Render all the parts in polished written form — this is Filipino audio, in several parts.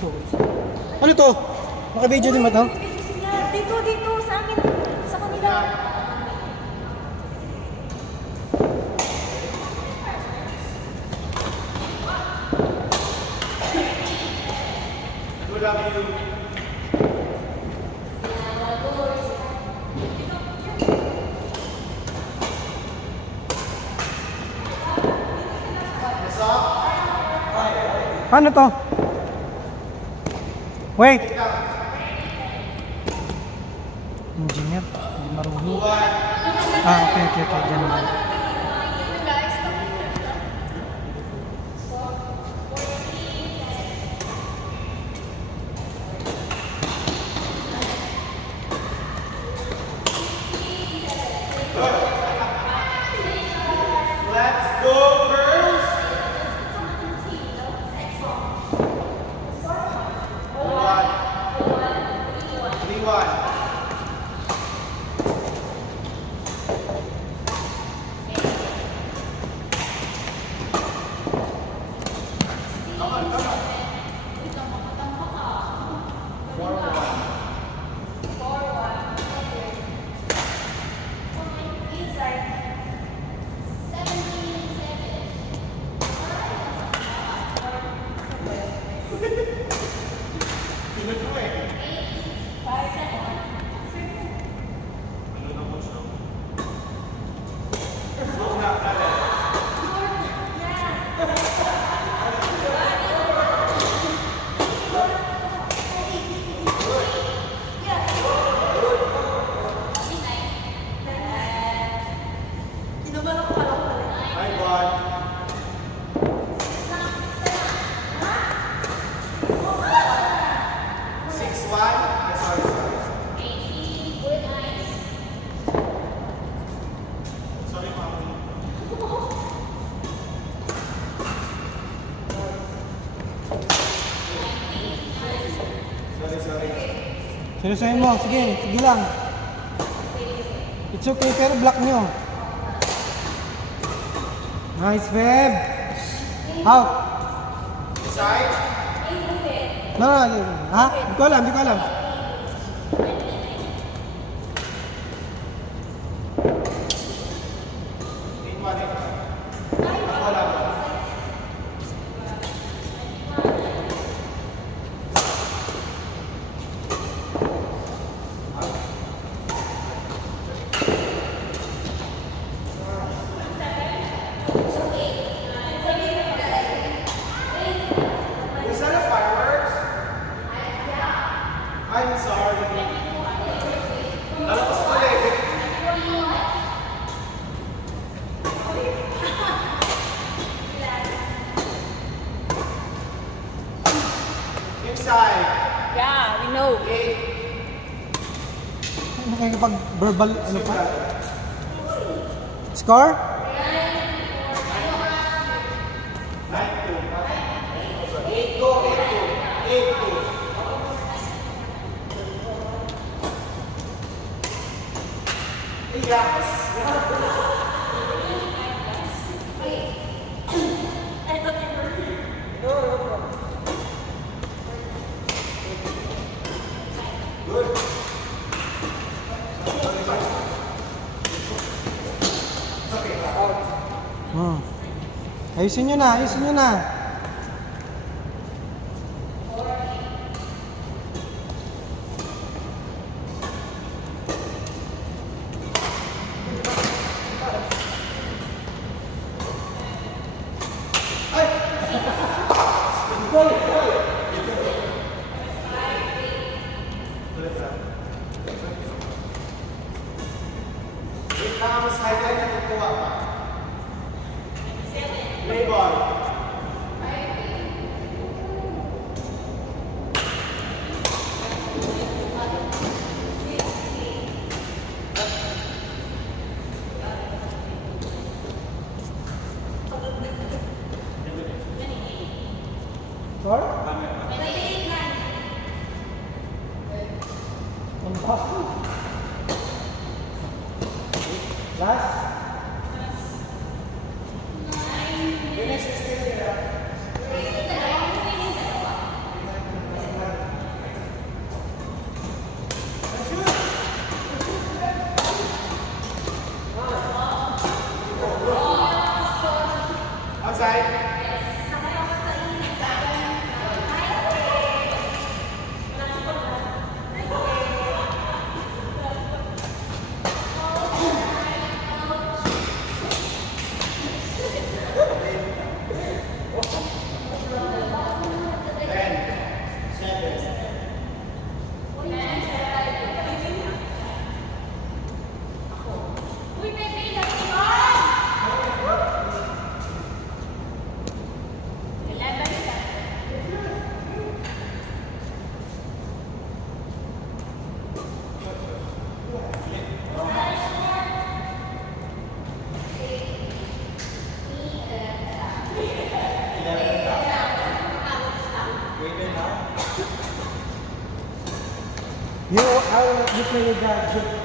Ano to? Naka-video din ba to? Dito, sa amin. Sa kanila. Good afternoon. Ano to? Wait. Engineer, hindi marunong. Okay. Ganun. Let's go, girls. One. Sinusayin mo. Sige lang. It's okay, pero block nyo. Nice, Feb. Out. Inside. No. Ha? Hindi ko alam. I'm sorry. Lalabas ko ulit. Inside. Yeah, we know. Ano kayo kapag verbal, ano pa? Score? 8-2. Yes. Good. Ayusin nyo na. Mas highlight na nagtuwa pa. Play ball. Score? Last? Finish is still here. You play with that.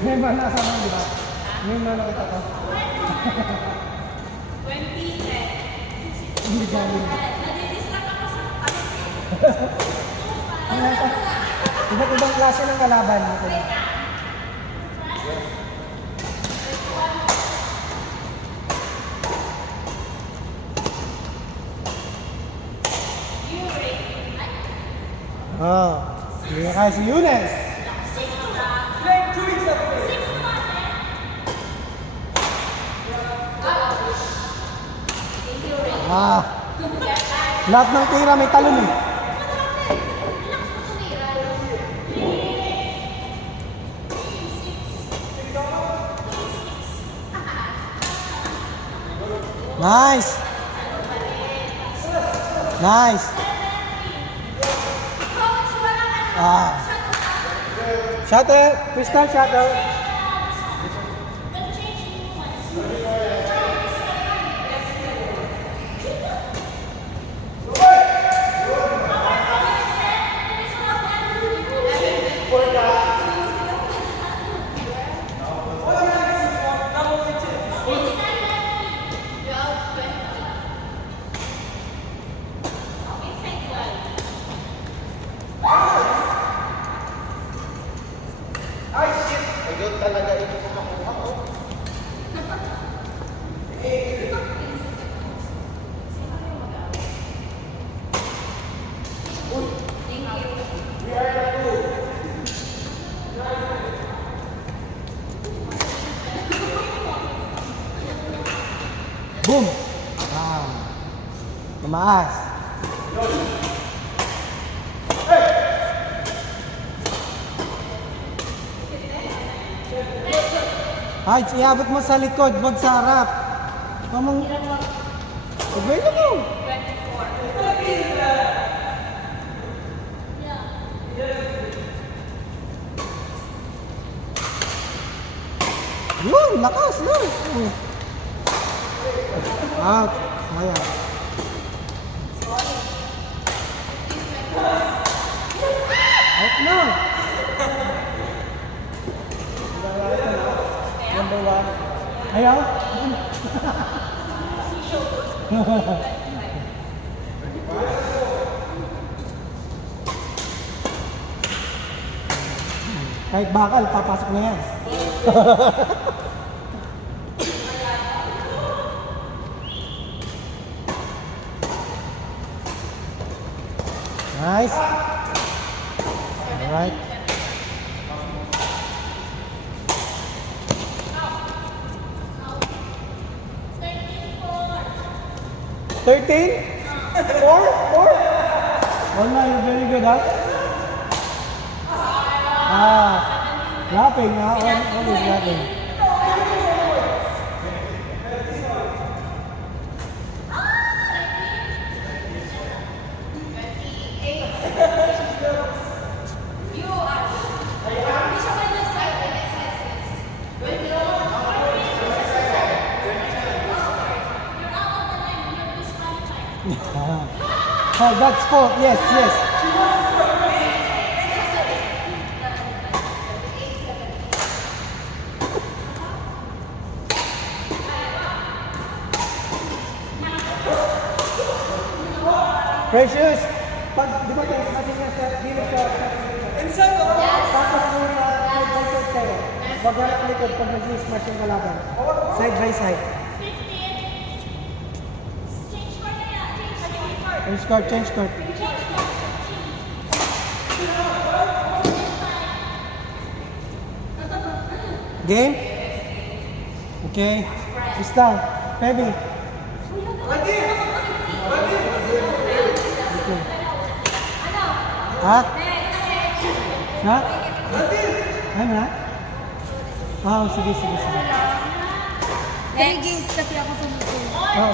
May mana sa mga, di ba? May mana kita ko. 20, 10. Hindi galing. Nadidistract ako sa Iba't ibang klase ng kalaban. Oh, hindi na kaya si Younes. Ah, lahat ng tira may talon eh. Nice. Nice. Ah. Shuttle, Crystal shuttle. Ayun talaga ito kumakuha ko. Boom. Ah. Tumaas. Ay, iabot mo sa likod, wag sa harap. Mamang Sabay na mo. 24. Yun, lakas, yun. Out. Kaya. Out na. Number 1. Ayaw? Kahit bakal, papasok na yan. Nice. All right. $13? 4? Wala, you're very good, huh? Laughing, huh? Always laughing. Oh, that's fault. Yes, yes. Precious, pag di ba tayo natin yan sa dito sa inside o? Tapos mo na side tayo. Bagalak likod pag nag-smash yung kalaban. Side by side. 15. Change court na yan. Change court. Game? Okay. Basta. Pebi. Ha? Ha? Ano na? Oh, sige. 3 games kasi ako sa